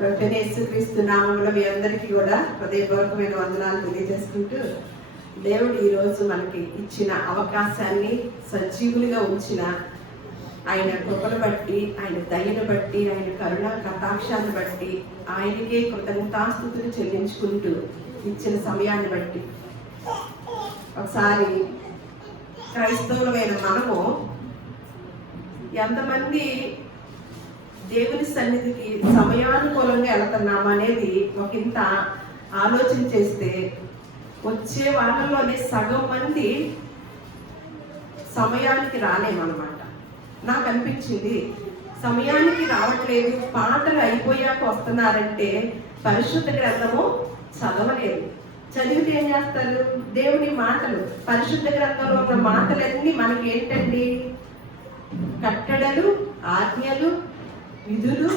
ప్రభువైన యేసుక్రీస్తు నామములో మీ అందరికీ కూడా హృదయపూర్వకమైన వందనాలు తెలియజేసుకుంటూ, దేవుడు ఈరోజు మనకి ఇచ్చిన అవకాశాన్ని సజీవులుగా ఉంచిన ఆయన కృపను బట్టి, ఆయన దయను బట్టి, ఆయన కరుణ కటాక్షాన్ని బట్టి ఆయనకే కృతజ్ఞతాస్తుతులు చెల్లించుకుంటూ ఇచ్చిన సమయాన్ని బట్టి ఒకసారి క్రైస్తవులమైన మనము ఎంతమంది దేవుని సన్నిధికి సమయానుకూలంగా వెళుతున్నాము అనేది ఒకంత ఆలోచన చేస్తే వచ్చే వాళ్ళలోనే సగం మంది సమయానికి రాలేమన్నమాట. నాకు అనిపించింది సమయానికి రావట్లేదు, పాటలు అయిపోయాక వస్తున్నారంటే పరిశుద్ధ గ్రంథము చదవలేదు. చదివితే ఏం చేస్తారు? దేవుని మాటలు, పరిశుద్ధ గ్రంథంలో ఉన్న మాటలన్నీ మనకి ఏంటండి? కట్టడలు, ఆజ్ఞలు, విధులు,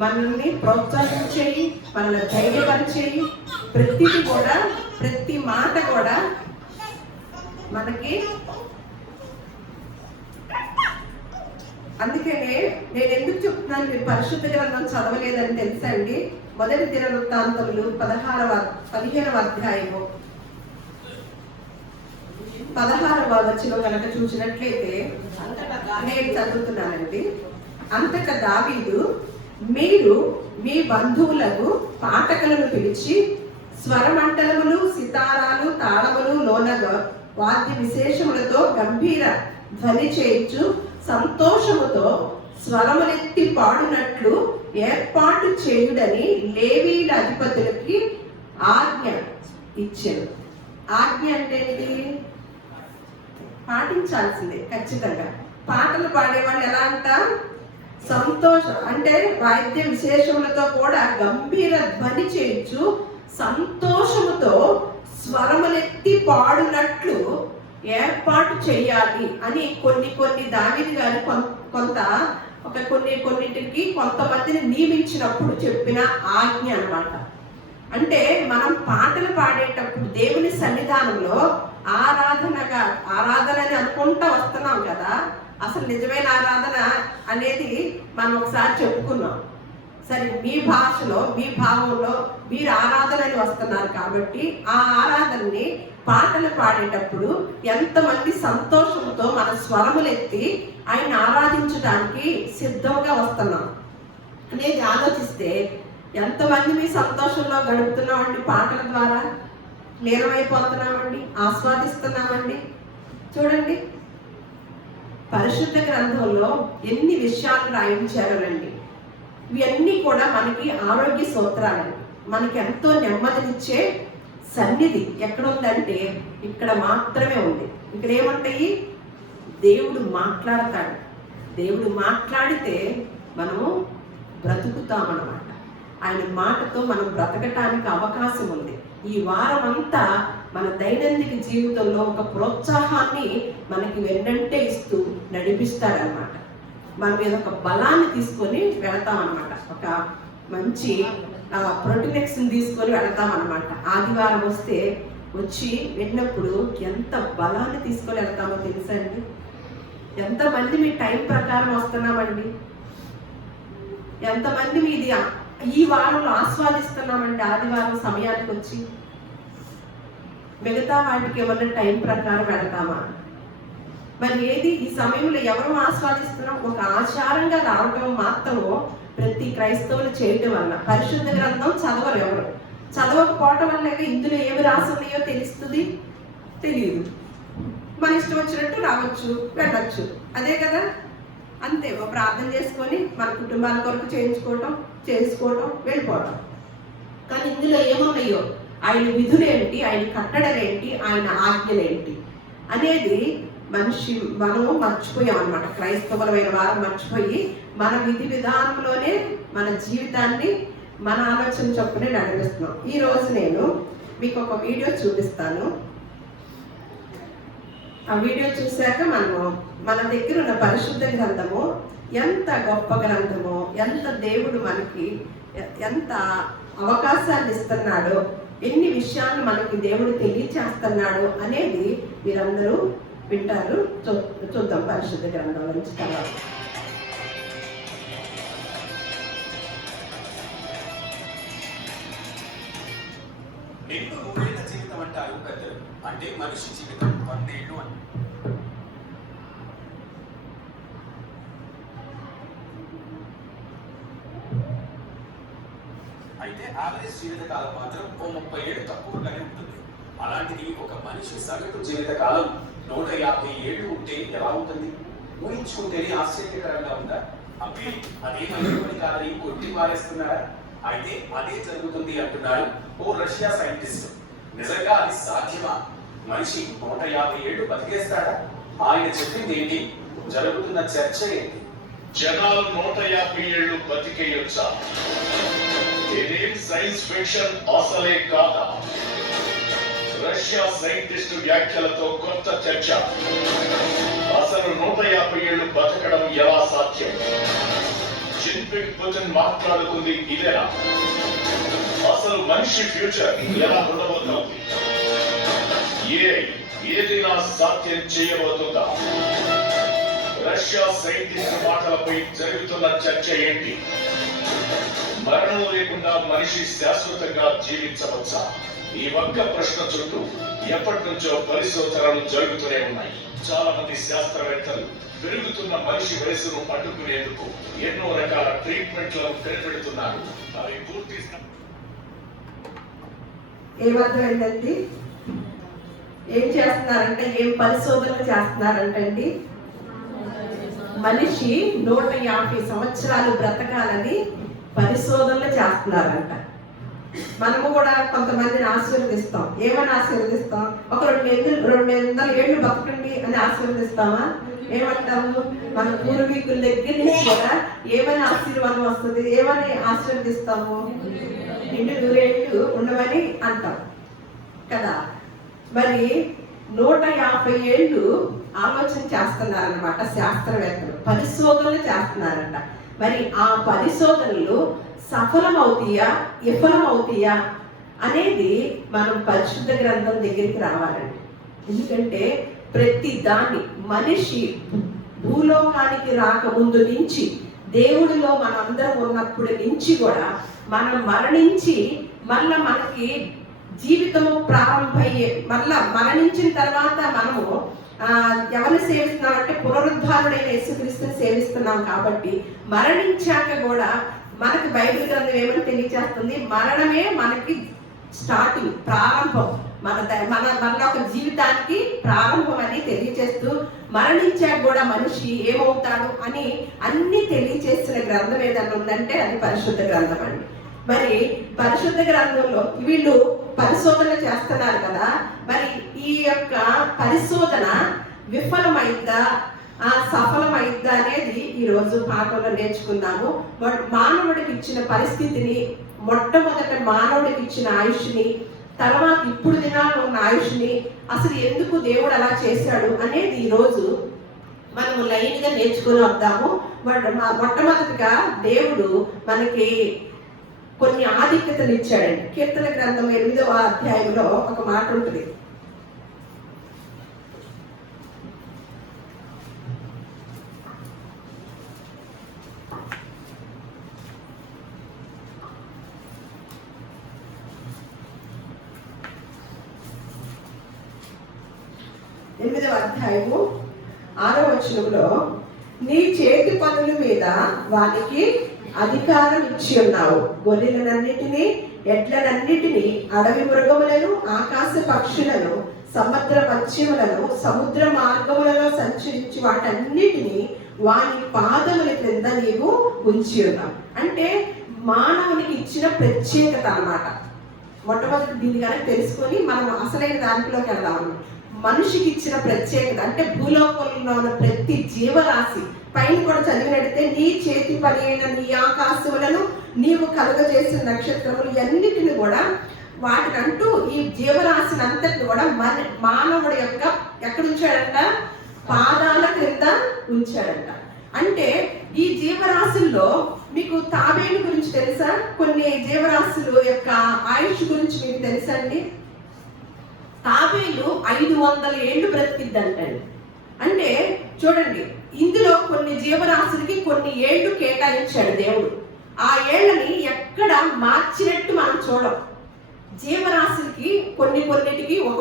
మనల్ని ప్రోత్సహించేయి, మనల్ని ధైర్యపరిచేయి. ప్రతిది కూడా, ప్రతి మాట కూడా మనకి. అందుకనే నేను ఎందుకు చెప్తున్నాను మీరు పరిశుద్ధ గ్రంథం చదవలేదని తెలుసా అండి? మొదటి దినవృత్తాంతములు 15వ అధ్యాయము 16వ వచనం కనుక చూసినట్లయితే నేను చదువుతున్నానండి. అంతటా దావీదు, మీరు మీ బంధువులకు పాటకులను పిలిచి స్వరమండలములు, సితారాలు, తాళములు, లోనగా వాద్య విశేషములతో గంభీర ధ్వని చేయించు సంతోషముతో స్వరములెత్తి పాడినట్లు ఏర్పాటు చేయుడని లేవీల అధిపతులకి ఆజ్ఞ ఇచ్చారు. ఆజ్ఞ అంటే ఏంటి? పాటించాల్సిందే ఖచ్చితంగా. పాటలు పాడేవాళ్ళు ఎలా అంట? సంతోషం అంటే వాయిద్య విశేషములతో కూడా గంభీర ధ్వని చేయించు సంతోషముతో స్వరములెత్తి పాడునట్లు ఏర్పాటు చేయాలి అని కొన్ని దావీదు గారు కొన్నింటికి కొంతమందిని నియమించినప్పుడు చెప్పిన ఆజ్ఞ అన్నమాట. అంటే మనం పాటలు పాడేటప్పుడు దేవుని సన్నిధానంలో ఆరాధనని అనుకుంటా వస్తున్నాం కదా. అసలు నిజమైన ఆరాధన అనేది మనం ఒకసారి చెప్పుకున్నాం. సరే, మీ భాషలో, మీ భావంలో మీరు ఆరాధనని వస్తున్నారు కాబట్టి ఆ ఆరాధనని పాటలు పాడేటప్పుడు ఎంతమంది సంతోషంతో మన స్వరములెత్తి ఆయన ఆరాధించడానికి సిద్ధంగా వస్తున్నాం అనేది ఆలోచిస్తే ఎంతమంది మీ సంతోషంలో గడుపుతున్నామండి? పాటల ద్వారా లీనమైపోతున్నామండి, ఆస్వాదిస్తున్నామండి. చూడండి, పరిశుద్ధ గ్రంథంలో ఎన్ని విషయాలు రాయించారోనండి. ఇవన్నీ కూడా మనకి ఆరోగ్య సూత్రాలండి. మనకి ఎంతో నెమ్మదినిచ్చే సన్నిధి ఎక్కడుందంటే ఇక్కడ మాత్రమే ఉంది. ఇక్కడ ఏముంటాయి? దేవుడు మాట్లాడతాడు. దేవుడు మాట్లాడితే మనము బ్రతుకుతామన్నమాట. ఆయన మాటతో మనం బ్రతకటానికి అవకాశం ఉంది. ఈ వారం అంతా మన దైనందిక జీవితంలో ఒక ప్రోత్సాహాన్ని మనకి వెన్నంటే ఇస్తూ నడిపిస్తాడనమాట. మన మీద ఒక బలాన్ని తీసుకొని వెళతామన్నమాట. ఒక మంచి ప్రోటీనెక్స్ని తీసుకొని వెళతామన్నమాట. ఆదివారం వచ్చి వెళ్ళినప్పుడు ఎంత బలాన్ని తీసుకొని వెళ్తామో తెలుసా అండి? ఎంతమంది మీ టైం ప్రకారం వస్తున్నామండి? ఎంతమంది మీది ఈ వారంలో ఆస్వాదిస్తున్నామండి? ఆదివారం సమయానికి వచ్చి మిగతా వాటికి ఏమన్నా టైం ప్రకారం వెళతామా? మరి ఏది ఈ సమయంలో ఎవరు ఆస్వాదిస్తున్నాం? ఒక ఆచారంగా రావటం మాత్రము ప్రతి క్రైస్తవులు చేయటం వల్ల. పరిశుద్ధ గ్రంథం చదవరు ఎవరు. చదవకపోవటం వల్ల ఇందులో ఏమి రాసి ఉన్నాయో తెలుస్తుంది? తెలియదు. మన ఇష్టం వచ్చినట్టు రావచ్చు, వెళ్ళచ్చు, అదే కదా. అంతే, ప్రార్థన చేసుకొని మన కుటుంబాల కొరకు చేసుకోవటం వెళ్ళిపోవటం. కానీ ఇందులో ఏమున్నాయో, ఆయన విధులేంటి, ఆయన కట్టడలేంటి, ఆయన ఆజ్ఞలేంటి అనేది మనము మర్చిపోయాం అన్నమాట. క్రైస్తవులమైన వారు మర్చిపోయి మన విధి విధానంలోనే మన జీవితాన్ని మన ఆలోచన చొప్పునే నడిపిస్తున్నాం. ఈరోజు నేను మీకు ఒక వీడియో చూపిస్తాను. ఆ వీడియో చూశాక మన దగ్గర ఉన్న పరిశుద్ధ గ్రంథము ఎంత గొప్ప గ్రంథమో, ఎంత దేవుడు మనకి ఎంత అవకాశాన్ని ఇస్తున్నాడో, ఎన్ని విషయాలు మనకి దేవుడు తెలియచేస్తున్నాడు అనేది మీరందరూ వింటారు. చూద్దాం పరిశుద్ధ గ్రంథం నుంచి తర్వాత. నిండు 100 ఏళ్ల జీవితం అంటారు పెద్దలు. అంటే మనిషి జీవితం 100 ఏళ్ళు అని. అయితే యావరేజ్ జీవితకాలం మాత్రం ఓ 30 ఏళ్ళు తక్కువగానే ఉంటుంది. అలాంటిది ఒక మనిషి సగటు జీవితకాలం 150 ఏళ్ళు ఉంటే ఎలా ఉంటుంది? ఊహించుకుంటేనే ఆశ్చర్యకరంగా ఉందా? అబ్బే, అదే మంచి కాదని కొట్టి మారేస్తున్నారా? అయితే అదే జరుగుతుంది అంటున్నాడు ఓ రష్యా సైంటిస్ట్. నిజంగా అది సాధ్యమా? మనిషి 150 ఏళ్ళు బతికేస్తాడా? ఆయన చెప్పింది ఏంటి? జరుగుతున్న చర్చ ఏంటి? జనాలు 150 ఏళ్ళు బతికేయొచ్చా? ఇదేం సైన్స్ ఫిక్షన్ అసలే కాదా? రష్యా సైంటిస్టు వ్యాఖ్యలతో కొత్త చర్చ. అసలు 150 ఏళ్ళు బతకడం ఎలా సాధ్యం? జిన్పింగ్ పుతిన్ మాట్లాడుకుంది ఇదేనా? అసలు మనిషి ఫ్యూచర్ ఎలా ఉండబోతోంది? ఏదైనా సాధ్యం చేయబోతుందా? రష్యా సైంటిస్ట్ మాటలపై జరుగుతున్న చర్చ ఏంటి? మరణం లేకుండా మనిషి శాశ్వతంగా జీవించవచ్చా? ఈ ఒక్క ప్రశ్న చుట్టూ ఎప్పటి నుంచో పరిశోధనలు జరుగుతూనే ఉన్నాయి. చాలా మంది శాస్త్రవేత్తలు పెరుగుతున్న మనిషి వయసును అడ్డుకునేందుకు ఎన్నో రకాల ట్రీట్మెంట్లను కనిపెడుతున్నారు. అవి పూర్తి ఏమర్థమైందండి? ఏం చేస్తున్నారంటే, ఏం పరిశోధనలు చేస్తున్నారంటండి? మనిషి 150 సంవత్సరాలు బ్రతకాలని పరిశోధనలు చేస్తున్నారంట. మనము కూడా కొంతమందిని ఆశీర్వదిస్తాం. ఏమని ఆశీర్వదిస్తాం? ఒక 200 ఏళ్ళు బతకండి అని ఆశీర్వదిస్తామా? ఏమంటాము? మన పూర్వీకుల దగ్గర నుంచి కూడా ఏమని ఆశీర్వాదం వస్తుంది? ఏమని ఆశీర్వదిస్తాము? నిండు 100 ఏళ్ళు ఉండమని అంటాం కదా. మరి 150 ఏళ్ళు ఆలోచన చేస్తున్నారన్నమాట శాస్త్రవేత్తలు, పరిశోధనలు చేస్తున్నారంట. మరి ఆ పరిశోధనలు సఫలమవుతాయా విఫలమవుతాయా అనేది మనం పరిశుద్ధ గ్రంథం దగ్గరికి రావాలండి. ఎందుకంటే ప్రతి దాన్ని మనిషి భూలోకానికి రాకముందు నుంచి, దేవుడిలో మనందరం ఉన్నప్పటి నుంచి కూడా మనం మరణించి మళ్ళా మనకి జీవితము ప్రారంభమయ్యే, మళ్ళా మరణించిన తర్వాత మనము ఎవరిని సేవిస్తున్నామంటే పునరుద్ధారుడైన యేసుక్రీస్తుని సేవిస్తున్నాం. కాబట్టి మరణించాక కూడా మనకి బైబిల్ గ్రంథం ఏమని తెలియజేస్తుంది? మరణమే మనకి స్టార్టింగ్, ప్రారంభం, మన ఒక జీవితానికి ప్రారంభం అని తెలియజేస్తూ, మరణించాక కూడా మనిషి ఏమవుతాడు అని అన్ని తెలియజేసిన గ్రంథం ఏదన్నా ఉందంటే అది పరిశుద్ధ గ్రంథం అండి. మరి పరిశుద్ధ గ్రంథంలో వీళ్ళు పరిశోధన చేస్తున్నారు కదా. మరి ఈ యొక్క పరిశోధన విఫలమైద్దా సఫలమైద్దా అనేది ఈరోజు పాఠంలో నేర్చుకున్నాము. మానవుడికి ఇచ్చిన పరిస్థితిని, మొట్టమొదట మానవుడికి ఇచ్చిన ఆయుష్ని, తర్వాత ఇప్పుడు దినాల్లో ఉన్న ఆయుష్ని, అసలు ఎందుకు దేవుడు అలా చేశాడు అనేది ఈరోజు మనము లైన్గా నేర్చుకుని వద్దాము. మొట్టమొదటిగా దేవుడు మనకి కొన్ని ఆధిక్యతలు ఇచ్చాడండి. కీర్తన గ్రంథం 8వ అధ్యాయంలో ఒక మాట ఉంటుంది. ఎనిమిదవ అధ్యాయము 6వ వచనంలో, నీ చేతి పనుల మీద వారికి అధికారం ఇచ్చి ఉన్నావు. గొర్రెలనన్నిటినీ, ఎడ్లనన్నిటినీ, అడవి మృగములను, ఆకాశ పక్షులను, సముద్ర మత్స్యములను, సముద్ర మార్గములలో సంచరించి వాటన్నిటినీ వాని పాదముల క్రింద నీవు ఉంచి ఉన్నావు. అంటే మానవునికి ఇచ్చిన ప్రత్యేకత అన్నమాట. మొట్టమొదటి దీన్ని కనుక తెలుసుకొని మనం అసలైన దాంట్లోకి వెళ్దాము. మనిషికి ఇచ్చిన ప్రత్యేకత అంటే భూలోకంలో ఉన్న ప్రతి జీవరాశి, పైన కూడా చదివినట్టే, నీ చేతి పని అయిన నీ ఆకాశములను, నీవు కలుగజేసిన నక్షత్రములు అన్నిటిని కూడా, వాటికంటూ ఈ జీవరాశిని అంతటి కూడా మానవుడి యొక్క ఎక్కడ ఉంచాడంట? పాదాల క్రింద ఉంచాడంట. అంటే ఈ జీవరాశుల్లో మీకు తాబేలు గురించి తెలుసా? కొన్ని జీవరాశుల యొక్క ఆయుష్ గురించి మీకు తెలుసా అండి? తాబేలు 500 ఏళ్ళు బ్రతికిద్దంటండి. అంటే చూడండి, ఇందులో కొన్ని జీవరాశులకి కొన్ని ఏళ్ళు కేటాయించాడు దేవుడు. ఆ ఏళ్ళని ఎక్కడ మార్చినట్టు మనం చూడం. జీవరాశులకి కొన్నిటికి ఒక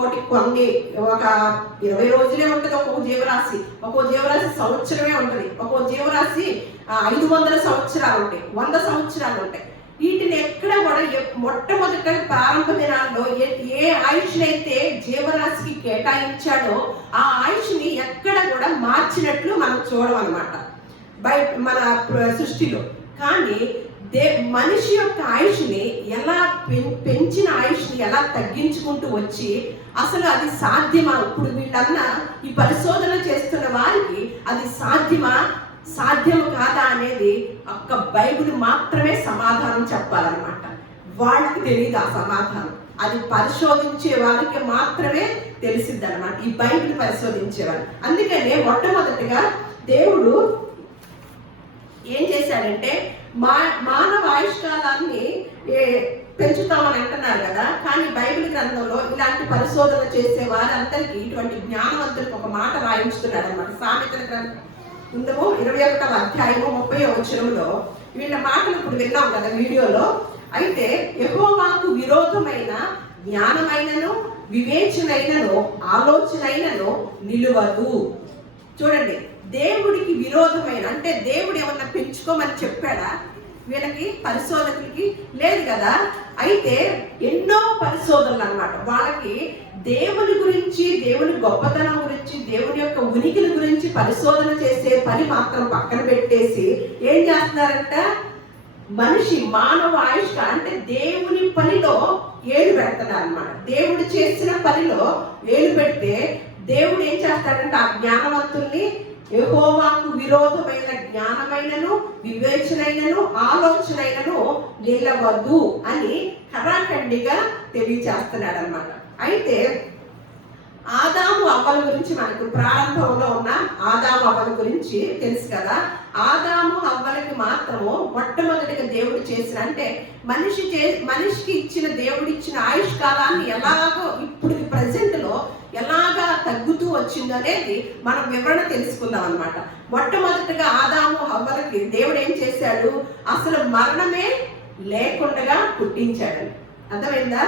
20 రోజులే ఉంటుంది ఒక్కొక్క జీవరాశి, ఒక్కో జీవరాశి సంవత్సరమే ఉంటుంది, ఒక్కో జీవరాశి 500 సంవత్సరాలు ఉంటాయి, 100 సంవత్సరాలు ఉంటాయి. వీటిని ఎక్కడ కూడా మొట్టమొదట ప్రారంభ దినాల్లో ఏ ఆయుష్నైతే జీవరాశికి కేటాయించాడో ఆ ఆయుష్ని ఎక్కడ కూడా మార్చినట్లు మనం చూడమన్నమాట మన సృష్టిలో. కానీ మనిషి యొక్క ఆయుష్ని ఎలా పెంచిన ఆయుష్ని ఎలా తగ్గించుకుంటూ వచ్చి అసలు అది సాధ్యమా, ఇప్పుడు వీళ్ళన్నా ఈ పరిశోధన చేస్తున్న వారికి అది సాధ్యము కాదా అనేది ఒక్క బైబిల్ మాత్రమే సమాధానం చెప్పాలన్నమాట. వాళ్ళకి తెలియదు ఆ సమాధానం, అది పరిశోధించే వారికి మాత్రమే తెలిసిద్ది అనమాట, ఈ బైబిల్ పరిశోధించేవారు. అందుకనే మొట్టమొదటిగా దేవుడు ఏం చేశాడంటే మానవ ఆయుష్కాలాన్ని పెంచుతామని అంటున్నారు కదా, కానీ బైబిల్ గ్రంథంలో ఇలాంటి పరిశోధన చేసే వారందరికీ ఇటువంటి జ్ఞానవంతులకు ఒక మాట రాయించుతున్నాడు అనమాట. సామెతల గ్రంథము 21వ అధ్యాయము 30వ వచనంలో వీళ్ళ మాటలు ఇప్పుడు విన్నాం కదా వీడియోలో. అయితే యెహోవాకు విరోధమైన జ్ఞానమైనను వివేచనైనను ఆలోచనైనను నిలువదు. చూడండి, దేవుడికి విరోధమైన అంటే దేవుడు ఏమన్నా పెంచుకోమని చెప్పాడా వీళ్ళకి పరిశోధకులకి? లేదు కదా. అయితే ఎన్నో పరిశోధనలు అన్నమాట వాళ్ళకి దేవుని గురించి, దేవుని గొప్పతనం గురించి, దేవుని యొక్క ఉనికిని గురించి పరిశోధన చేసే పని మాత్రం పక్కన పెట్టేసి ఏం చేస్తున్నారంట, మానవ ఆయుష్ అంటే దేవుని పనిలో ఏలు పెడతాడు అనమాట. దేవుడు చేసిన పనిలో ఏలు పెడితే దేవుడు ఏం చేస్తాడంటే ఆ జ్ఞానవంతుల్ని యెహోవాకు విరోధమైన జ్ఞానమైనను వివేచనైనను ఆలోచనైనను నిలవదు అని ఖరాఖండిగా తెలియచేస్తున్నాడు అనమాట. అయితే ఆదాము అవ్వల గురించి మనకు ప్రారంభంలో ఉన్న ఆదాము అవ్వల గురించి తెలుసు కదా. ఆదాము అవ్వలకి మాత్రము మొట్టమొదటిగా దేవుడు చేసిన అంటే మనిషికి ఇచ్చిన దేవుడు ఇచ్చిన ఆయుష్ కాలాన్ని ఎలాగో ఇప్పుడు ప్రజెంట్ లో ఎలాగా తగ్గుతూ వచ్చింది అనేది మనం వివరణ తెలుసుకుందాం అనమాట. మొట్టమొదటిగా ఆదాము అవ్వలకి దేవుడు ఏం చేశాడు, అసలు మరణమే లేకుండా పుట్టించాడు. అర్థమైందా?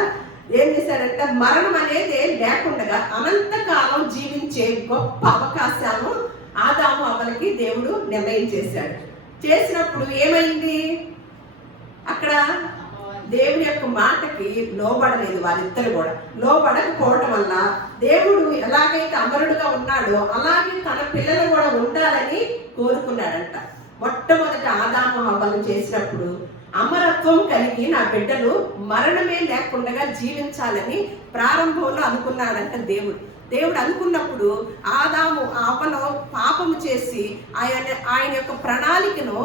ఏం చేశాడంటే మరణం అనేది లేకుండా అనంతకాలం జీవించే గొప్ప అవకాశాలు ఆదాము అవ్వలకి దేవుడు నిర్ణయం చేశాడు. చేసినప్పుడు ఏమైంది, అక్కడ దేవుని యొక్క మాటకి లోబడలేదు వారిద్దరు కూడా. లోబడకపోవటం వల్ల దేవుడు ఎలాగైతే అమరుడుగా ఉన్నాడో అలాగే తన పిల్లలు కూడా ఉండాలని కోరుకున్నాడంట. మొట్టమొదట ఆదాము హవ్వలు చేసినప్పుడు అమరత్వం కలిగి నా బిడ్డలు మరణమే లేకుండా జీవించాలని ప్రారంభంలో అనుకున్నాడంట దేవుడు అనుకున్నప్పుడు ఆదాము అవ్వలో పాపము చేసి ఆయన యొక్క ప్రణాళికను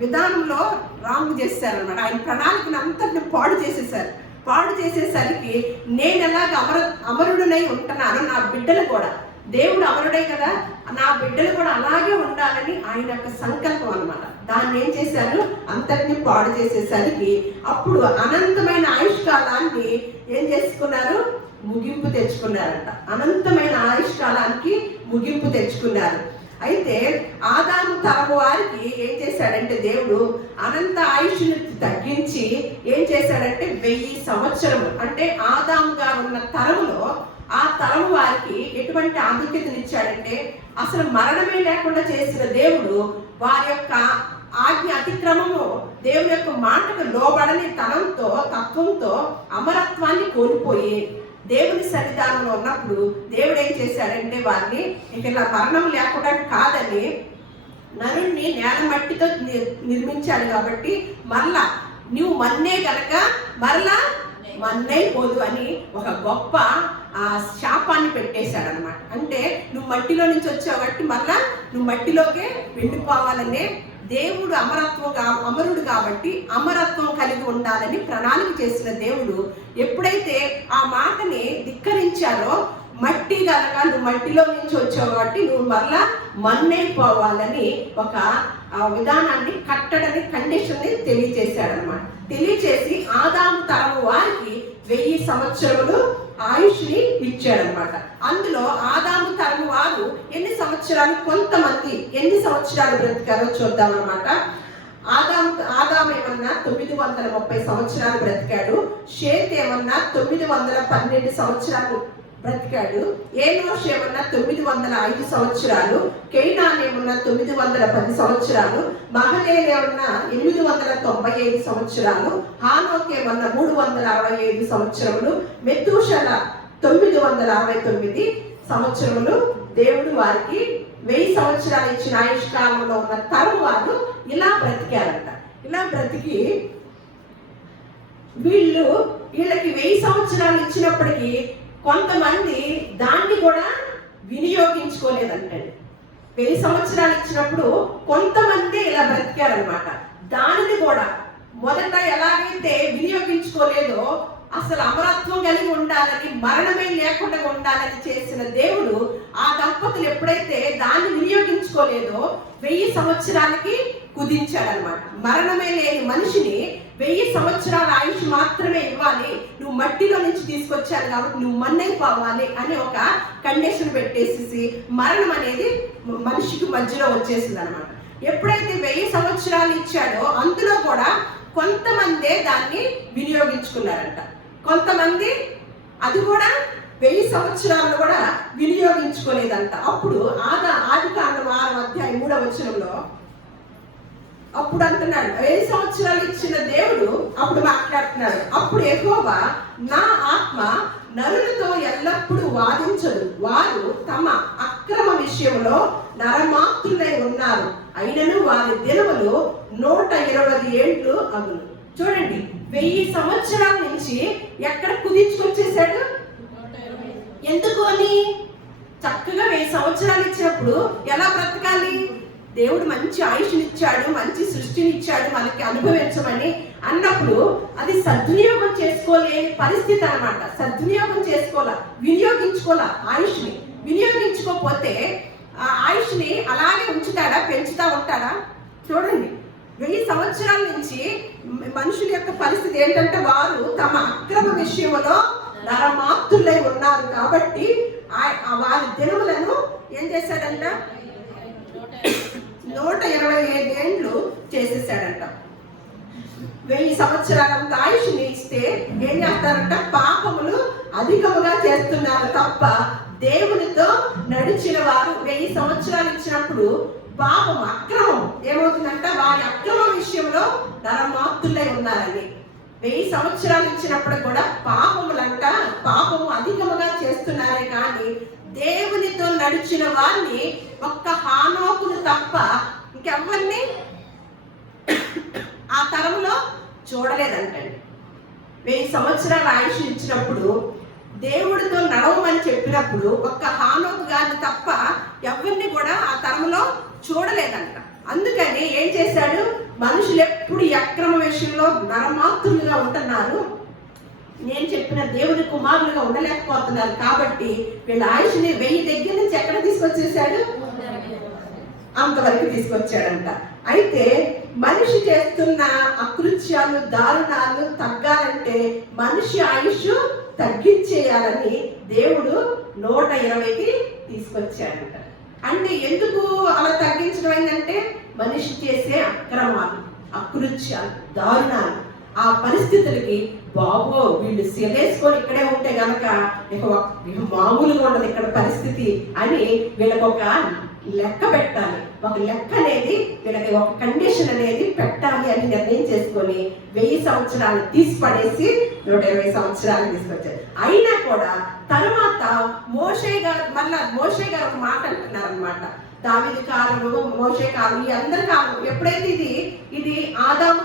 విధానంలో రాంగ్ చేశారనమాట. ఆయన ప్రణాళికను అంతటిని పాడు చేసేసరికి నేను ఎలాగ అమరుడునై ఉంటున్నాను, నా బిడ్డలు కూడా, దేవుడు అమరుడే కదా, నా బిడ్డలు కూడా అలాగే ఉండాలని ఆయన యొక్క సంకల్పం అనమాట. దాన్ని ఏం చేశారు, అంతటిని పాడు చేసేసరికి అప్పుడు అనంతమైన ఆయుష్కాలాన్ని ఏం చేసుకున్నారు, ముగింపు తెచ్చుకున్నారంట. అనంతమైన ఆయుష్కాలానికి ముగింపు తెచ్చుకున్నారు. అయితే ఆదాము తరము వారికి ఏం చేశాడంటే దేవుడు అనంత ఆయుష్ని తగ్గించి ఏం చేశాడంటే 1000 సంవత్సరము అంటే ఆదాము గారు ఉన్న తరములో ఆ తరము వారికి ఎటువంటి ఆధిక్యతనిచ్చాడంటే అసలు మరణమే లేకుండా చేసిన దేవుడు వారి యొక్క ఆజ్ఞ అతిక్రమము దేవుని యొక్క మాటకు లోబడని తత్వంతో అమరత్వాన్ని కోల్పోయి దేవుని సన్నిధానంలో ఉన్నప్పుడు దేవుడు ఏం చేశాడంటే వారిని ఇలా మరణం లేకుండా కాదని నరుణ్ణి నేల మట్టితో నిర్మించాడు కాబట్టి మరలా నువ్వు మన్నే గనక మరలా మన్నైపోదు అని ఒక గొప్ప శాపాన్ని పెట్టేశాడు అనమాట. అంటే నువ్వు మట్టిలో నుంచి వచ్చావు కాబట్టి మరలా నువ్వు మట్టిలోకే వెళ్ళిపోవాలనే దేవుడు అమరుడు కాబట్టి అమరత్వం కలిగి ఉండాలని ప్రణాళిక చేసిన దేవుడు ఎప్పుడైతే ఆ మాటని ధిక్కరించారో మట్టి కనుక నువ్వు మట్టిలో నుంచి వచ్చావు కాబట్టి నువ్వు మరలా మన్నైపోవాలని ఒక విధానాన్ని కట్టడని కండిషన్ని తెలియచేశాడనమాట. తెలియచేసి ఆదాము తరము వారికి 1000 సంవత్సరములు ఆయుష్ని ఇచ్చాడనమాట. అందులో ఆదాము తరము వారు ఎన్ని సంవత్సరాలు, కొంతమంది ఎన్ని సంవత్సరాలు బ్రతికారో చూద్దాం అనమాట. ఆదాము ఆదాము ఏమన్నా 930 సంవత్సరాలు బ్రతికాడు. షేత్ ఏమన్నా 912 సంవత్సరాలు బ్రతికాడు. ఏనోష్ ఏమన్నా 905 సంవత్సరాలు. కేనాన్ ఏమన్నా 910 సంవత్సరాలు. మహలేల్ ఏమన్నా 895 సంవత్సరాలు. హానోక్ ఏమన్నా 365 సంవత్సరములు. మెతూషల 969 సంవత్సరములు. దేవుడు వారికి 1000 సంవత్సరాలు ఇచ్చిన ఆయుష్కాలంలో ఉన్న తరువారు ఇలా బ్రతికారంట. ఇలా బ్రతికి వీళ్ళకి 1000 సంవత్సరాలు ఇచ్చినప్పటికీ కొంతమంది దాన్ని కూడా వినియోగించుకోలేదంటండి. 1000 సంవత్సరాలు ఇచ్చినప్పుడు కొంతమంది ఇలా బ్రతికారనమాట. దానిని కూడా మొదట ఎలాగైతే వినియోగించుకోలేదో, అసలు అమరత్వం కలిగి ఉండాలని, మరణమే లేకుండా ఉండాలని చేసిన దేవుడు ఆ దంపతులు ఎప్పుడైతే దాన్ని వినియోగించుకోలేదో 1000 సంవత్సరాలకి కుదించాడనమాట. మరణమే లేని మనిషిని 1000 సంవత్సరాల ఆయుష్ మాత్రమే ఇవ్వాలి, నువ్వు మట్టిలో నుంచి తీసుకొచ్చాను కాబట్టి నువ్వు మన్నైపోవాలి అని ఒక కండిషన్ పెట్టేసి మరణం అనేది మనిషికి మధ్యలో వచ్చేసింది అనమాట. ఎప్పుడైతే 1000 సంవత్సరాలు ఇచ్చాడో అందులో కూడా కొంతమందే దాన్ని వినియోగించుకున్నారంట. కొంతమంది అది కూడా 1000 సంవత్సరాలు కూడా వినియోగించుకోలేదంట. అప్పుడు ఆదికాండం 6వ అధ్యాయం 3వ వచనంలో అప్పుడు అంటున్నాడు, 1000 సంవత్సరాలు ఇచ్చిన దేవుడు అప్పుడు మాట్లాడుతున్నాడు. అప్పుడు యెహోవా, నా ఆత్మ నరులతో ఎల్లప్పుడూ వాదించదు, వారు తమ అక్రమ విషయంలో నరమాత్రులై ఉన్నారు, అయినను వారి దినములు 120 ఏండ్లు అగును. చూడండి, 1000 సంవత్సరాల నుంచి ఎక్కడ కుదించుకొచ్చేసాడు? ఎందుకు అని? చక్కగా 1000 సంవత్సరాలు ఇచ్చినప్పుడు ఎలా బ్రతకాలి? దేవుడు మంచి ఆయుష్నిచ్చాడు, మంచి సృష్టినిచ్చాడు మనకి అనుభవించమని అన్నప్పుడు అది సద్వినియోగం చేసుకోలేని పరిస్థితి అన్నమాట. సద్వినియోగం వినియోగించుకోవాలా ఆయుష్ని. వినియోగించుకోకపోతే ఆ ఆయుష్ని అలాగే ఉంచుతాడా? పెంచుతా ఉంటాడా? చూడండి, 1000 సంవత్సరాల నుంచి మనుషుల యొక్క పరిస్థితి ఏంటంటే వారు తమ అక్రమ విషయంలో నరమాత్రులై ఉన్నారు కాబట్టి వారి దినములను ఏం చేశాడంట? 125 ఏండ్లు చేసేసాడంట. 1000 సంవత్సరాలంత ఆయుష్ని ఇస్తే ఏం చేస్తారంట? పాపములు అధికముగా చేస్తున్నారు తప్ప దేవునితో నడిచిన వారు 1000 సంవత్సరాలు ఇచ్చినప్పుడు పాపం, అక్రమం ఏమవుతుందంట? వారి అక్రమ విషయంలో నరమాత్రులై ఉన్నారని. 1000 సంవత్సరాలు ఇచ్చినప్పుడు కూడా పాపము అధికముగా చేస్తున్నారే కానీ దేవునితో నడిచిన వారిని ఒక్క హానోకును తప్ప ఇంకెవరిని ఆ తరంలో చూడలేదంటండి. 1000 సంవత్సరాల ఆయుష్ ఇచ్చినప్పుడు దేవుడితో నడవమని చెప్పినప్పుడు ఒక్క హానోకు గారిని తప్ప ఎవరిని కూడా ఆ తరంలో చూడలేదంట. అందుకని ఏం చేశాడు? మనుషులు ఎప్పుడు ఈ అక్రమ విషయంలో నరమాత్రులుగా ఉంటున్నారు, నేను చెప్పిన దేవుని కుమారులుగా ఉండలేకపోతున్నారు కాబట్టి వీళ్ళ ఆయుష్ని 1000 దగ్గర నుంచి ఎక్కడ తీసుకొచ్చేసాడు? అంతవరకు తీసుకొచ్చాడంట. అయితే మనిషి చేస్తున్న అకృత్యాలు, దారుణాలు తగ్గాలంటే మనిషి ఆయుష్ తగ్గించేయాలని దేవుడు 120కి తీసుకొచ్చాడంట. అంటే ఎందుకు అలా తగ్గించడం అయిందంటే మనిషి చేసే అక్రమాలు, అకృత్యాలు, దారుణాలు, ఆ పరిస్థితులకి బాబో వీళ్ళు సెలేసుకొని ఇక్కడే ఉంటే గనక ఇక మామూలుగా ఉండదు ఇక్కడ పరిస్థితి అని వీళ్ళకి ఒక లెక్క పెట్టాలి. ఒక లెక్క అనేది వీళ్ళకి ఒక కండిషన్ అనేది పెట్టాలి అని నిర్ణయం చేసుకొని 1000 సంవత్సరాలు తీసి పడేసి 120 సంవత్సరాలు తీసుకొచ్చారు. అయినా కూడా తర్వాత మోషే గారు ఒక మాట అంటున్నారు అనమాట. దావీదు కాలము, మోషే కాలం, ఈ అందరి కాలం ఎప్పుడైతే ఇది ఆదాము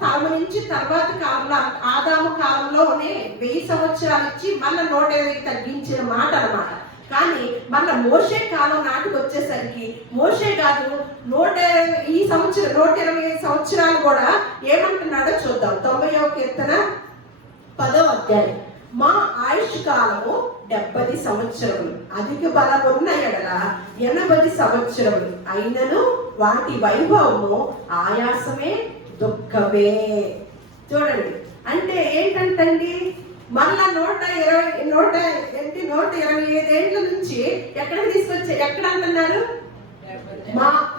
తరం నుంచి తర్వాత కాలంలో, ఆదాము కాలంలోనే 1000 సంవత్సరాలు ఇచ్చి మళ్ళీ 120కి తగ్గించిన మాట అన్నమాట. కానీ మళ్ళీ మోషే కాలం నాటికి వచ్చేసరికి మోషే గారు 120 సంవత్సరాలు కూడా ఏమంటున్నాడో చూద్దాం. 90వ కీర్తన 10వ అధ్యాయం. మా ఆయుష్ కాలము 70 సంవత్సరములు, అధిక బలమున్న ఎడల 80 సంవత్సరములు, అయినను వాటి వైభవము ఆయాసమే, దుఃఖమే. చూడండి, అంటే ఏంటంటండి? మళ్ళా 125 ఏండ్ల నుంచి ఎక్కడికి తీసుకొచ్చే? ఎక్కడ అంటున్నారు?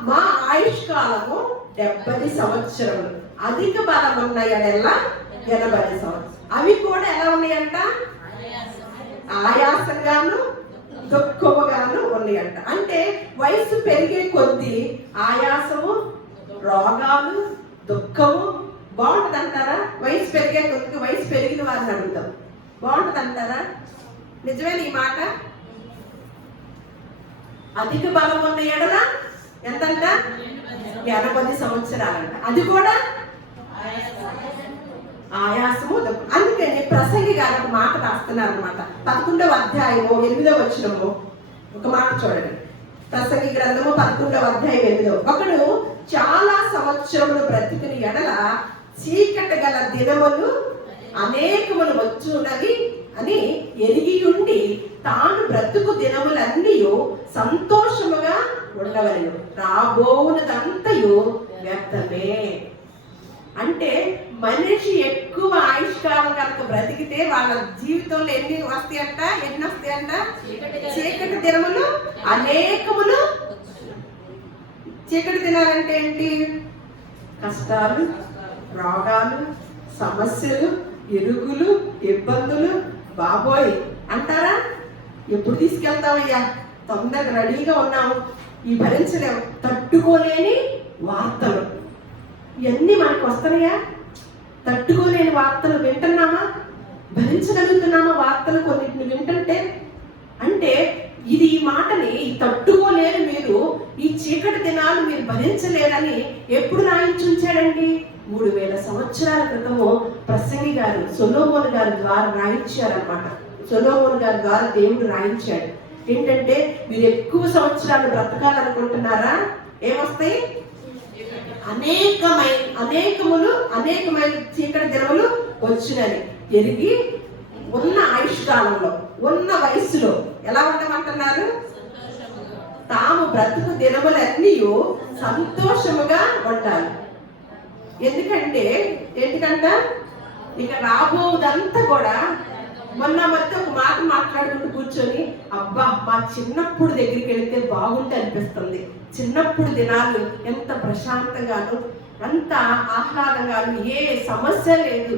మా ఆయుష్ కాలము 70 సంవత్సరములు. అధిక బలం ఉన్న ఎడల 80 సంవత్సరాలు. అవి కూడా ఎలా ఉన్నాయంట? ఆయాసంగాను దుఃఖముగాను ఉన్నాయంట. అంటే వయసు పెరిగే కొద్దీ ఆయాసము, రోగాలు, దుఃఖము బాగుంటుంది అంటారా? వయసు పెరిగే కొద్ది, వయసు పెరిగిన వారిని అడుగుతాం, బాగుంటుంది అంటారా? నిజమేనా ఈ మాట? అధిక బలం ఉన్న ఎడల ఎంతంట? 80 సంవత్సరాలంట. అది కూడా ఆయాసము. అందుకని ప్రసంగి గారు ఒక మాట రాస్తున్నారు అనమాట. 11వ అధ్యాయము 8వ వచనము ఒక మాట చూడండి. ప్రసంగి గ్రంథము 11వ అధ్యాయం 8. ఒకడు చాలా సంవత్సరములు బ్రతికిన ఎడల చీకటి గల దినములు అనేకములు వచ్చున్నవి అని ఎరిగి ఉండి తాను బ్రతుకు దినములన్నీ సంతోషముగా ఉండవలెను, రాబోవునదంతయు వ్యర్థమే. అంటే మనిషి ఎక్కువ ఆయుష్కాలం కనుక బ్రతికితే వాళ్ళ జీవితంలో ఎన్ని వస్తాయంట? చీకటి దినములు అనేకములు. చీకటి దినాలంటే ఏంటి? కష్టాలు, రోగాలు, సమస్యలు, ఇరుకులు, ఇబ్బందులు. బాబోయ్ అంటారా? ఎప్పుడు తీసుకెళ్తామయ్యా? తొందరగా రెడీగా ఉన్నాము, ఈ భరించలేము. తట్టుకోలేని వార్తలు ఇవన్నీ మనకు వస్తున్నాయా? తట్టుకోలేని వార్తలు వింటున్నామా? భరించగలుగుతున్నామా వార్తలు కొన్నిటిని వింటుంటే? అంటే ఇది ఈ మాటని తట్టుకోలేరు మీరు, ఈ చీకటి దినాలు మీరు భరించలేరని ఎప్పుడు రాయించుంచాడండి? 3000 సంవత్సరాల క్రితము ప్రసంగి గారు సొలొమోను గారి ద్వారా రాయించారనమాట. సొలొమోను గారి ద్వారా దేవుడు రాయించాడు. ఏంటంటే మీరు ఎక్కువ సంవత్సరాలు బ్రతకాలనుకుంటున్నారా? ఏమొస్తాయి? అనేకమైన చీకటి దినములు వచ్చినని ఎరిగి ఉన్న ఆయుష్కాలంలో, ఉన్న వయసులో ఎలా ఉండమంటున్నారు? తాము బ్రతుకు దినములన్నీ సంతోషముగా ఉండాలి. ఎందుకంట ఇక రాబోదంతా కూడా. మొన్న మధ్య ఒక మాట మాట్లాడుకుంటూ కూర్చొని, అబ్బా మా చిన్నప్పుడు దగ్గరికి వెళితే బాగుంటే అనిపిస్తుంది. చిన్నప్పుడు దినాలు ఎంత ప్రశాంతంగాను, అంత ఆహ్లాదంగాను, ఏ సమస్య లేదు,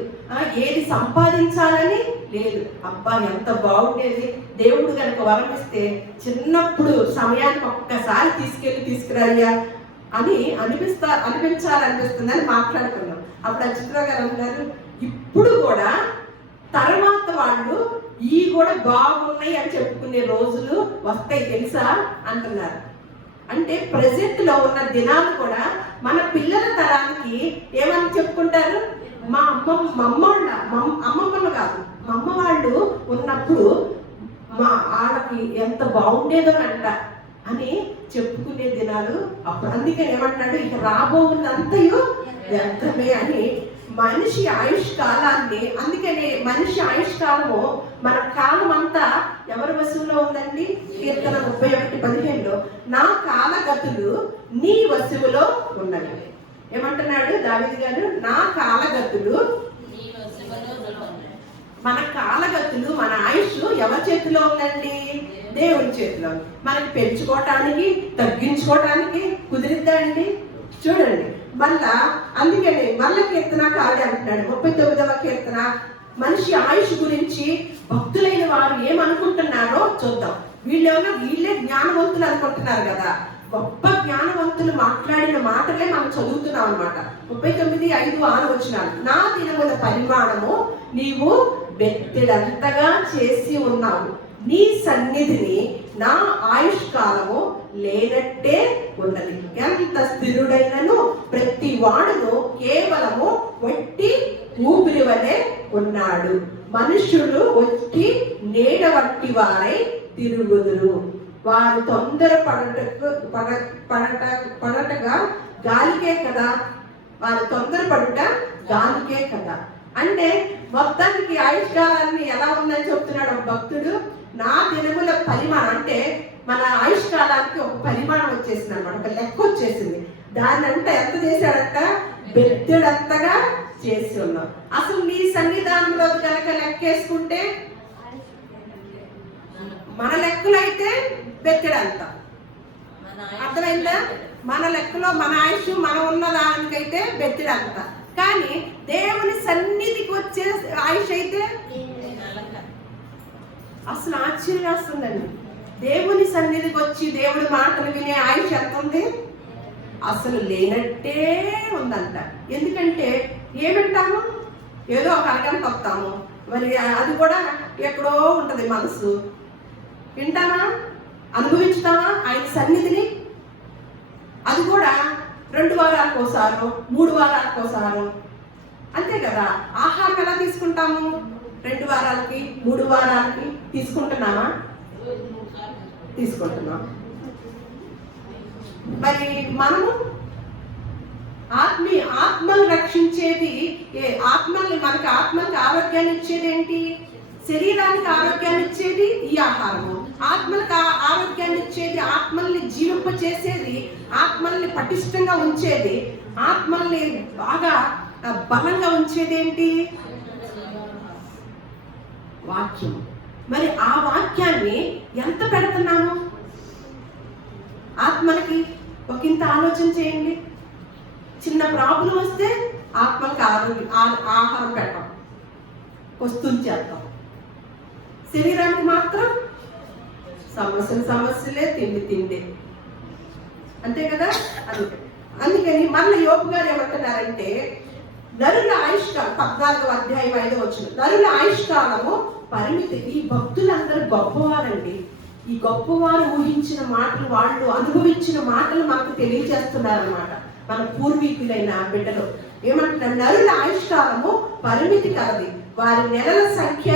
ఏది సంపాదించాలని లేదు. అబ్బా ఎంత బాగుండేది. దేవుడు కనుక వరం ఇస్తే చిన్నప్పుడు సమయానికి ఒక్కసారి తీసుకురాయ్యా అని అనిపించాలనిపిస్తుంది అని మాట్లాడుకున్నాం. అప్పుడు అచ్యుతరావు గారు అన్నారు, ఇప్పుడు కూడా తర్వాత వాళ్ళు ఈ కూడా బాగున్నాయి అని చెప్పుకునే రోజులు వస్తాయి తెలుసా అంటున్నారు. అంటే ప్రెజెంట్ లో ఉన్న దినాలు కూడా మన పిల్లల తరానికి ఏమని చెప్పుకుంటారు? మా అమ్మమ్మలు కాదు, మా అమ్మ వాళ్ళు ఉన్నప్పుడు మా వాళ్ళకి ఎంత బాగుండేదోనంట అని చెప్పుకునే దినాలు అప్పుడు. అందుకని ఏమంటాడు? ఇక రాబోవునంతయు వ్యర్థమే అని. మనిషి ఆయుష్కాలాన్ని, అందుకని మనిషి ఆయుష్కాలము, మన కాలం అంతా ఎవరి వశంలో ఉందండి? కీర్తన 31:15 నా కాలగతులు నీ వశములో ఉన్నవి. ఏమంటున్నాడు దావీదు గారు? నా కాలగతులు. మన కాలగతులు, మన ఆయుష్ ఎవరి చేతిలో ఉందండి? దేవుని చేతిలో. మనకి పెంచుకోవటానికి, తగ్గించుకోవటానికి కుదిరిద్దండి? చూడండి. మళ్ళా అందుకని మళ్ళీ కీర్తన కాదు అంటున్నాడు. 39వ కీర్తన. మనిషి ఆయుష్ గురించి భక్తులైన వారు ఏమనుకుంటున్నారో చూద్దాం. వీళ్ళే జ్ఞానవంతులు అనుకుంటున్నారు కదా. గొప్ప జ్ఞానవంతులు మాట్లాడిన మాటలే మనం చదువుతున్నాం అనమాట. 39:5-6 వచనాలు. నా దినముల పరిమాణము నీవు బెత్తెడంతగా చేసి ఉన్నావు, నీ సన్నిధిని నా ఆయుష్ కాలము లేనట్టే ఉన్నది. ఎంత స్థిరుడైనను ప్రతి వాడును కేవలము వట్టి ఊపిరి వలె ఉన్నాడు. మనుషులు వచ్చి నీడ వంటి వారై తిరుగుదురు, వారు తొందర పడటగా గాలికే కదా. వారు తొందరపడుట గాలికే కదా. అంటే మొత్తానికి ఆయుష్కాలాన్ని ఎలా ఉందని చెప్తున్నాడు ఒక భక్తుడు. నా దినముల పరిమాణం అంటే మన ఆయుష్కాలానికి ఒక పరిమాణం వచ్చేసింది అన్నమాట, ఒక లెక్క వచ్చేసింది. దాన్ని అంతా ఎంత చేశాడంట? బెత్తెడంతగా చేసి ఉన్నాం. అసలు నీ సన్నిధానంలో కనుక లెక్కేసుకుంటే మన లెక్కలు అయితే బెత్తెడంత. అర్థమైందా? మన లెక్కలో మన ఆయుష్ మనం ఉన్న దానికైతే బెత్తిడంత, కానీ దేవుని సన్నిధికి వచ్చే ఆయుష్ అయితే అసలు ఆశ్చర్యం వస్తుందండి. దేవుని సన్నిధికి వచ్చి దేవుడి మాటలు వినే ఆయుష్ ఎంత ఉంది? అసలు లేనట్టే ఉందంట. ఎందుకంటే ఏమింటాము? ఏదో ఒక అరగంట వస్తాము, మరి అది కూడా ఎక్కడో ఉంటుంది మనసు. వింటామా? అనుభవించుతామా ఆయన సన్నిధిని? అది కూడా 2 వారాలకు ఒకసారి, 3 వారాలకు ఒకసారి, అంతే కదా. ఆహారం ఎలా తీసుకుంటాము? 2 వారాలకి 3 వారాలకి తీసుకుంటున్నామా? తీసుకుంటున్నాం. మరి మనము ఆత్మను రక్షించేది మనకి ఆత్మకి ఆరోగ్యాన్ని ఇచ్చేది ఏంటి? శరీరానికి ఆరోగ్యాన్ని ఇచ్చేది ఈ ఆహారము. ఆత్మలకు ఆరోగ్యాన్ని ఇచ్చేది, ఆత్మల్ని జీవింపచేసేది, ఆత్మల్ని పటిష్టంగా ఉంచేది, ఆత్మల్ని బాగా బలంగా ఉంచేది ఏంటి? వాక్యం. మరి ఆ వాక్యాన్ని ఎంత పెడుతున్నాము ఆత్మలకి? ఒకంత ఆలోచన చేయండి. చిన్న ప్రాబ్లం వస్తే ఆత్మలకి ఆహారం పెట్టాం, వస్తువులు చేద్దాం. శరీరానికి మాత్రం సమస్యలే, తిండి, అంతే కదా. అందుకని మళ్ళీ యోబు గారు ఏమంటున్నారంటే, నరుల ఆయుష్కాలం 14వ అధ్యాయం 5వ వచనం, నరుల ఆయుష్కాలము పరిమితి. ఈ భక్తులందరూ గొప్పవారండి. ఈ గొప్పవారు ఊహించిన మాటలు, వాళ్ళు అనుభవించిన మాటలు మనకు తెలియజేస్తున్నారన్నమాట. మన పూర్వీకులైన బిడ్డలు ఏమంటున్నారు? నరుల ఆయుష్కాలము పరిమితి కలది, వారి నెలల సంఖ్య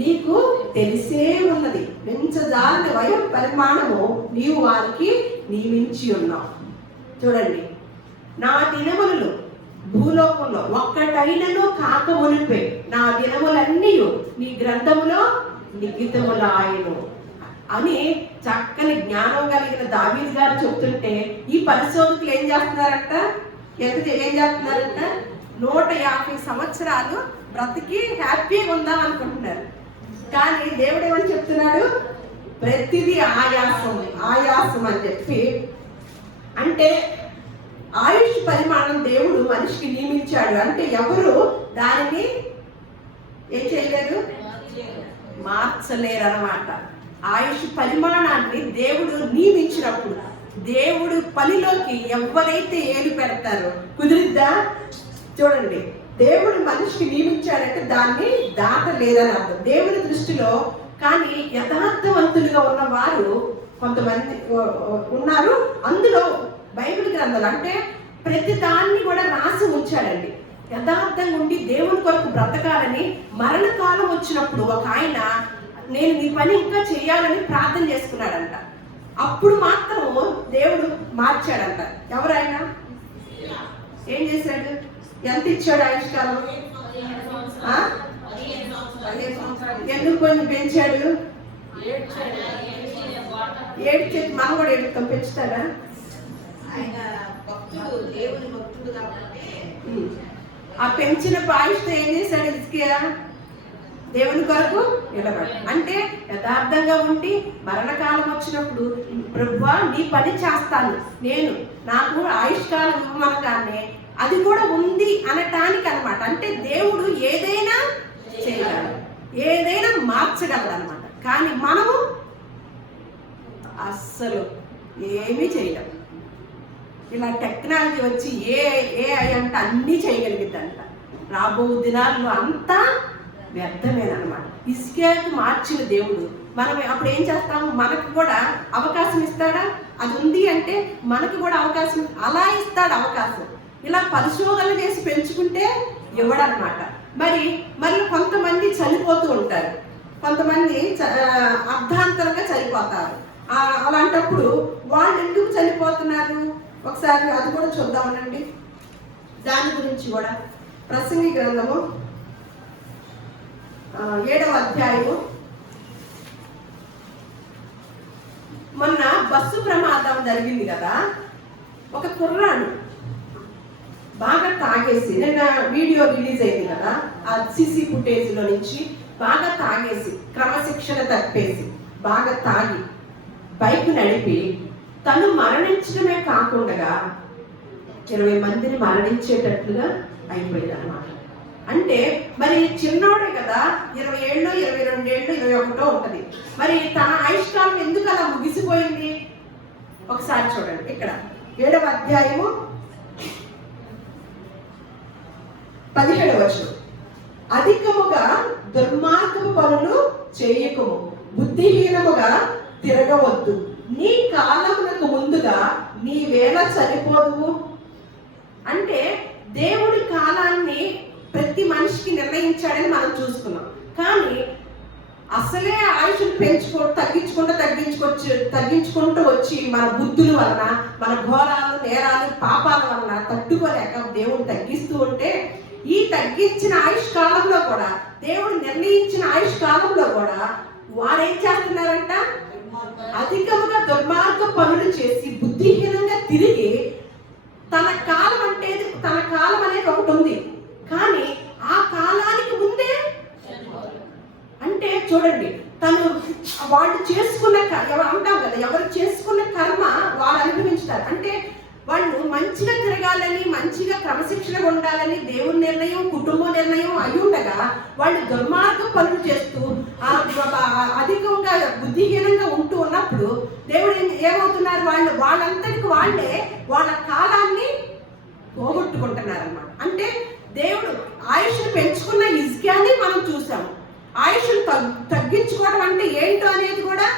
నీకు తెలిసే ఉన్నది. మించజాలని వయం పరిమాణము నీవు వారికి నియమించి ఉన్నావు. చూడండి, నా దినములు భూలోకంలో ఒక్కటైనను కాక మునిపే నా దినములన్నీ నీ గ్రంథములో లిఖితములాయెను అని చక్కని జ్ఞానం కలిగిన దావీదు గారు చెప్తుంటే, ఈ పరిశోధకులు ఏం చేస్తున్నారంట? ఏం చేస్తున్నారంట? 150 సంవత్సరాలు బ్రతికి హ్యాపీగా ఉందాం అనుకుంటున్నారు. కానీ దేవుడు ఏమని చెప్తున్నాడు? ప్రతిదీ ఆయాసం అని చెప్పి, అంటే ఆయుష్ పరిమాణం దేవుడు మనిషికి నియమించాడు. అంటే ఎవరు దానిని ఏం చేయలేరు, మార్చలేరు అన్నమాట. ఆయుష్ పరిమాణాన్ని దేవుడు నియమించినప్పుడు, దేవుడు పనిలోకి ఎవరైతే ఏలు పెడతారో కుదిరిద్దా? చూడండి, దేవుడు మనిషికి నియమించాడంటే దాన్ని దాటలేదని అర్థం దేవుని దృష్టిలో. కానీ యథార్థవంతులుగా ఉన్న వారు కొంతమంది ఉన్నారు. అందులో బైబిల్ గ్రంథాలు అంటే ప్రతి దాన్ని కూడా రాసి ఉంచాడండి. యథార్థంగా ఉండి దేవుని కొరకు బ్రతకాలని మరణకాలం వచ్చినప్పుడు ఒక ఆయన, నేను నీ పని ఇంకా చేయాలని ప్రార్థన చేసుకున్నాడంట. అప్పుడు మాత్రం దేవుడు మార్చాడంట. ఎవరైనా ఏం చేశాడు? ఎంత ఇచ్చాడు ఆయుష్కాలం? ఎందుకు కొంచెం పెంచాడు? 7 మనం కూడా 7 పెంచుతాడా? ఆ పెంచిన ఆయుష్తో ఏం చేశాడు? హిజ్కియా దేవుని కొరకు నిలబడి, అంటే యథార్థంగా ఉండి మరణకాలం వచ్చినప్పుడు, ప్రభువా నీ పని చేస్తాను నేను, నాకు ఆయుష్కాలం ఇవ్వమనగానే అది కూడా ఉంది అనటానికి అన్నమాట. అంటే దేవుడు ఏదైనా చేయగలడు, ఏదైనా మార్చగలడు అనమాట. కానీ మనము అస్సలు ఏమీ చేయలేము. ఇలా టెక్నాలజీ వచ్చి ఏఐ అంటే అన్నీ చేయగలిగిద్దంట. రాబో దినాల్లో అంతా వ్యర్థమేనమాట. హిజ్కియాకు మార్చిన దేవుడు మనం అప్పుడు ఏం చేస్తాము? మనకు కూడా అవకాశం ఇస్తాడా? అది ఉంది అంటే మనకు కూడా అవకాశం అలా ఇస్తాడు అవకాశం. ఇలా పరిశోధన చేసి పెంచుకుంటే ఇవ్వడనమాట. మరి కొంతమంది చనిపోతూ ఉంటారు, కొంతమంది అర్ధాంతరంగా చనిపోతారు. అలాంటప్పుడు వాళ్ళు ఎందుకు చనిపోతున్నారు? ఒకసారి అది కూడా చూద్దామనండి. దాని గురించి కూడా ప్రసంగి గ్రంథము 7వ అధ్యాయము. మొన్న బస్సు ప్రమాదం జరిగింది కదా, ఒక కుర్రాడు బాగా తాగేసి, నిన్న వీడియో రిలీజ్ అయింది కదా, ఆ సీసీ ఫుటేజ్లో నుంచి బాగా తాగేసి, క్రమశిక్షణ తప్పేసి బాగా తాగి బైక్ నడిపి తను మరణించడమే కాకుండా 20 మందిని మరణించేటట్లుగా అయిపోయింది అన్నమాట. అంటే మరి చిన్నోడే కదా, 20 ఏళ్ళు 22 ఏళ్ళు 21 ఉంటుంది. మరి తన ఆయుష్కాలం ఎందుకు అలా ముగిసిపోయింది? ఒకసారి చూడండి, ఇక్కడ 7వ అధ్యాయము 17వ వచనం. అధికముగా దుర్మార్గపు పనులు చేయకము, బుద్ధిహీనముగా తిరగవద్దు, నీ కాలమునకు ముందుగా నీ వేళ సరిపోదువు. అంటే దేవుడి కాలాన్ని ప్రతి మనిషికి నిర్ణయించాడని మనం చూసుకున్నాం. కానీ అసలే ఆయుష్ను తగ్గించుకుంటూ వచ్చి మన బుద్ధుల వలన, మన ఘోరాలు, నేరాలు, పాపాల వలన తట్టుకోలేక దేవుడు తగ్గిస్తూ ఉంటే, ఈ తగ్గించిన ఆయుష్ కాలంలో కూడా, దేవుడు నిర్ణయించిన ఆయుష్ కాలంలో కూడా వారు ఏం చేస్తున్నారంట? అధికముగా దుర్మార్గ పనులు చేసి బుద్ధిహీనంగా తిరిగి, తన కాలం అనేది ఒకటి ఉంది, కానీ ఆ కాలానికి ముందే అంటే చూడండి, వాళ్ళు చేసుకున్న అంటాం కదా, ఎవరు చేసుకున్న కర్మ వాళ్ళు అనుభవించుతారు. అంటే వాళ్ళు మంచిగా తిరగాలని, మంచిగా క్రమశిక్షణగా ఉండాలని దేవుని నిర్ణయం, కుటుంబ నిర్ణయం అయి ఉండగా వాళ్ళు దుర్మార్గ పనులు చేస్తూ అధికంగా బుద్ధిహీనంగా ఉంటూ ఉన్నప్పుడు దేవుడు ఏమవుతున్నారు? వాళ్ళంతటికి వాళ్ళే వాళ్ళ కాలాన్ని పోగొట్టుకుంటున్నారు అన్నమాట. అంటే దేవుడు ఆయుష్ను పెంచుకున్న హిజ్కియాని మనం చూసాము. ఆయుష్ను తగ్గించుకోవడం అంటే ఏంటో అనేది కూడా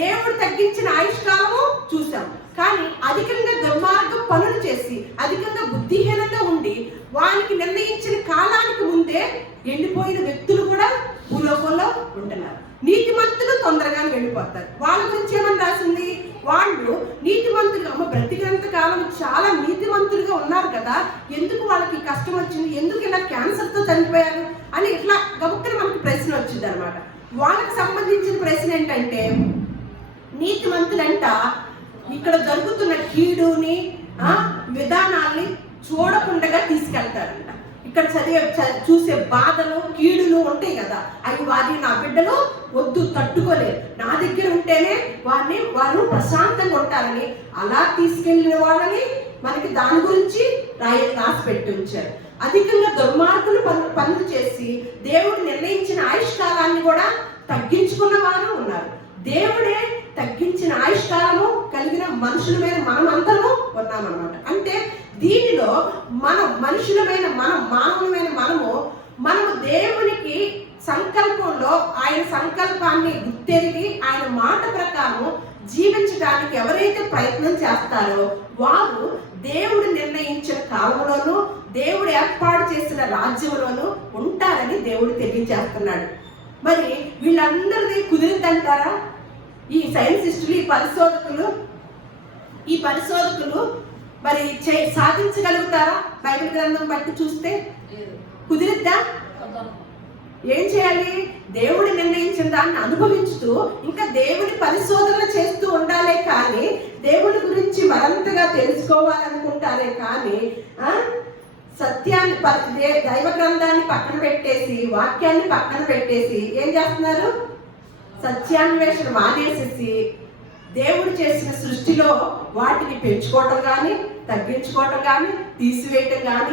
దేవుడు తగ్గించిన ఆయుష్ కాలము చూసాం. కానీ అధికంగా దుర్మార్గ పనులు చేసి, అధికంగా బుద్ధిహీనంగా ఉండి, వానికి నిర్ణయించిన కాలానికి ముందే ఎండిపోయిన వ్యక్తులు కూడా భూలోకంలో ఉంటున్నారు. నీతిమంతులు తొందరగానే వెళ్ళిపోతారు. వాళ్ళ గురించి ఏమని రాసింది? వాళ్ళు నీతిమంతులు, బ్రతికినంత కాలం చాలా నీతిమంతులుగా ఉన్నారు కదా, ఎందుకు వాళ్ళకి కష్టం వచ్చింది, ఎందుకు ఇలా క్యాన్సర్తో చనిపోయారు అని ఇట్లా గబుక్కన మనకు ప్రశ్న వచ్చింది అనమాట. వాళ్ళకి సంబంధించిన ప్రశ్న ఏంటంటే, నీతిమంతులంట ఇక్కడ జరుగుతున్న కీడుని, విధానాల్ని చూడకుండా తీసుకెళ్తారంట. ఇక్కడ చూసే బాధలు, కీడులు ఉంటాయి కదా, అవి వారిని నా బిడ్డలు వద్దు, తట్టుకోలేరు, నా దగ్గర ఉంటేనే వారు ప్రశాంతంగా ఉంటారని అలా తీసుకెళ్లిన వాళ్ళని మనకి దాని గురించి రాసి పెట్టి ఉంచారు. అధికంగా దుర్మార్గులు పనులు చేసి దేవుడు నిర్ణయించిన ఆయుష్ కాలాన్ని కూడా తగ్గించుకున్న వారు ఉన్నారు. దేవుడే తగ్గించిన ఆయుష్ కాలము కలిగిన మనుషులమైన మనమందరము ఉన్నామన్నమాట. అంటే దీనిలో మనుషులమైన మానవులమైన మనము దేవునికి సంకల్పంలో ఆయన సంకల్పాన్ని గుర్తెరిగి ఆయన మాట ప్రకారం జీవించడానికి ఎవరైతే ప్రయత్నం చేస్తారో వారు దేవుడు నిర్ణయించిన కాలంలోనూ, దేవుడు ఏర్పాటు చేసిన రాజ్యంలోనూ ఉంటారని దేవుడు తెలియజేస్తున్నాడు. మరి వీళ్ళందరిది కుదిరిందంటారా? ఈ సైన్సిస్టులు, ఈ పరిశోధకులు మరి సాధించగలుగుతారా? బైబిల్ గ్రంథం బట్టి చూస్తే కుదిరిద్దా? ఏం చేయాలి? దేవుడు నిర్ణయించిన దాన్ని అనుభవించుతూ ఇంకా దేవుని పరిశోధన చేస్తూ ఉండాలే కానీ, దేవుని గురించి మరింతగా తెలుసుకోవాలనుకుంటారే కానీ సత్యాన్ని, దైవ గ్రంథాన్ని పక్కన పెట్టేసి, వాక్యాన్ని పక్కన పెట్టేసి ఏం చేస్తున్నారు? సత్యాన్వేషణ మానేసేసి దేవుడు చేసిన సృష్టిలో వాటిని పెంచుకోవటం కానీ, తగ్గించుకోవటం కానీ, తీసివేయటం కానీ,